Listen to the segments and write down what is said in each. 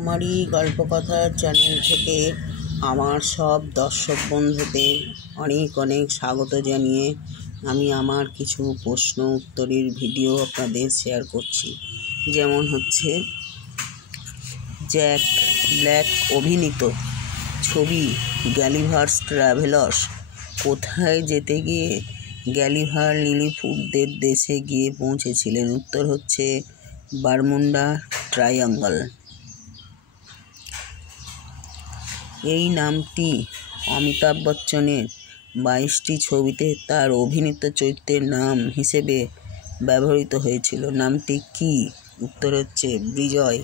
কুমারী গল্পকথার চ্যানেল থেকে আমার সব দর্শক বন্ধুদের অনেক অনেক স্বাগত জানিয়ে আমি আমার কিছু প্রশ্ন উত্তরের ভিডিও আপনাদের শেয়ার করছি। যেমন হচ্ছে, জ্যাক ব্ল্যাক অভিনীত ছবি গালিভার্স ট্রাভেলার্স কোথায় যেতে গিয়ে গালিভার লিলিপুটদের দেশে গিয়ে পৌঁছেছিলেন? উত্তর হচ্ছে বারমুডা ট্রায়াঙ্গল। এই নামটি অমিতাভ বচ্চনের 22টি ছবিতে তার অভিনীত চরিত্রের নাম হিসেবে ব্যবহৃত হয়েছিল। নামটি কি? উত্তর হচ্ছে বিজয়।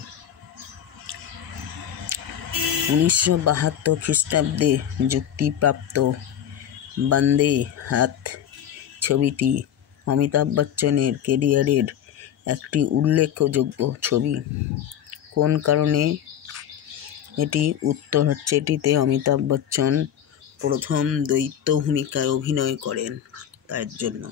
1972 খ্রিস্টাব্দে মুক্তিপ্রাপ্ত বন্দে হাত ছবিটি অমিতাভ বচ্চনের ক্যারিয়ারের একটি উল্লেখযোগ্য ছবি। কোন কারণে এটি? উত্তর হচ্ছে এটিতে অমিতাভ বচ্চন প্রথম দ্বৈত ভূমিকায় অভিনয় করেন, তার জন্য।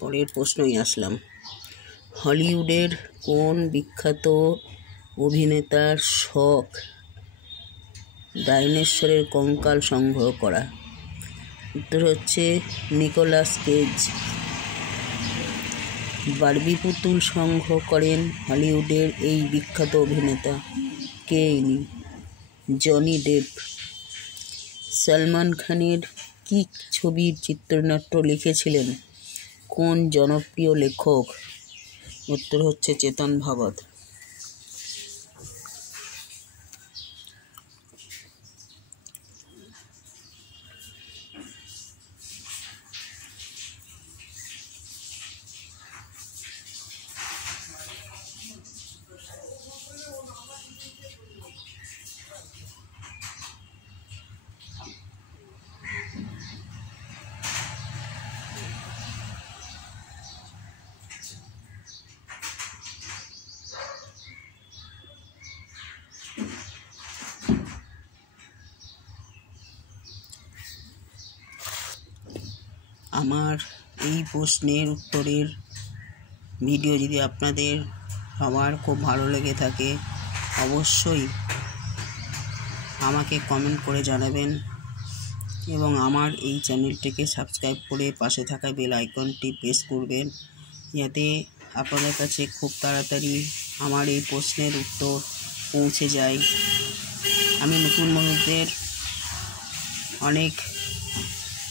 পরের প্রশ্নই আসলাম। হলিউডের কোন বিখ্যাত অভিনেতার শখ ডাইনোসরের কঙ্কাল সংগ্রহ করা? উত্তর হচ্ছে নিকোলাস কেজ। বারবি পুতুল সংগ্রহ করেন হলিউডের এই বিখ্যাত অভিনেতা কে? ইনি জনি ডেপ। সলমন খানের কি ছবির চিত্রনাট্য লিখেছিলেন কোন জনপ্রিয় লেখক? উত্তর হচ্ছে চেতন ভগত। আমার এই প্রশ্নের উত্তরের ভিডিও যদি আপনাদের সবার খুব ভালো লেগে থাকে, অবশ্যই আমাকে কমেন্ট করে জানাবেন এবং আমার এই চ্যানেলটিকে সাবস্ক্রাইব করে পাশে থাকা বেল আইকনটি প্রেস করবেন, যাতে আপনাদের কাছে খুব তাড়াতাড়ি আমার এই প্রশ্নের উত্তর পৌঁছে যায়। আমি নতুন বন্ধুদের অনেক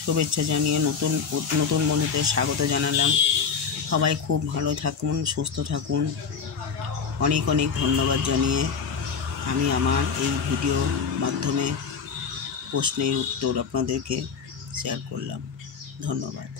শুভেচ্ছা জানিয়ে নতুন বন্ধুদের স্বাগত জানালাম। সবাই খুব ভালো থাকুন, সুস্থ থাকুন। অনেক অনেক ধন্যবাদ জানিয়ে আমি আমার এই ভিডিওর মাধ্যমে প্রশ্নের উত্তর আপনাদেরকে শেয়ার করলাম। ধন্যবাদ।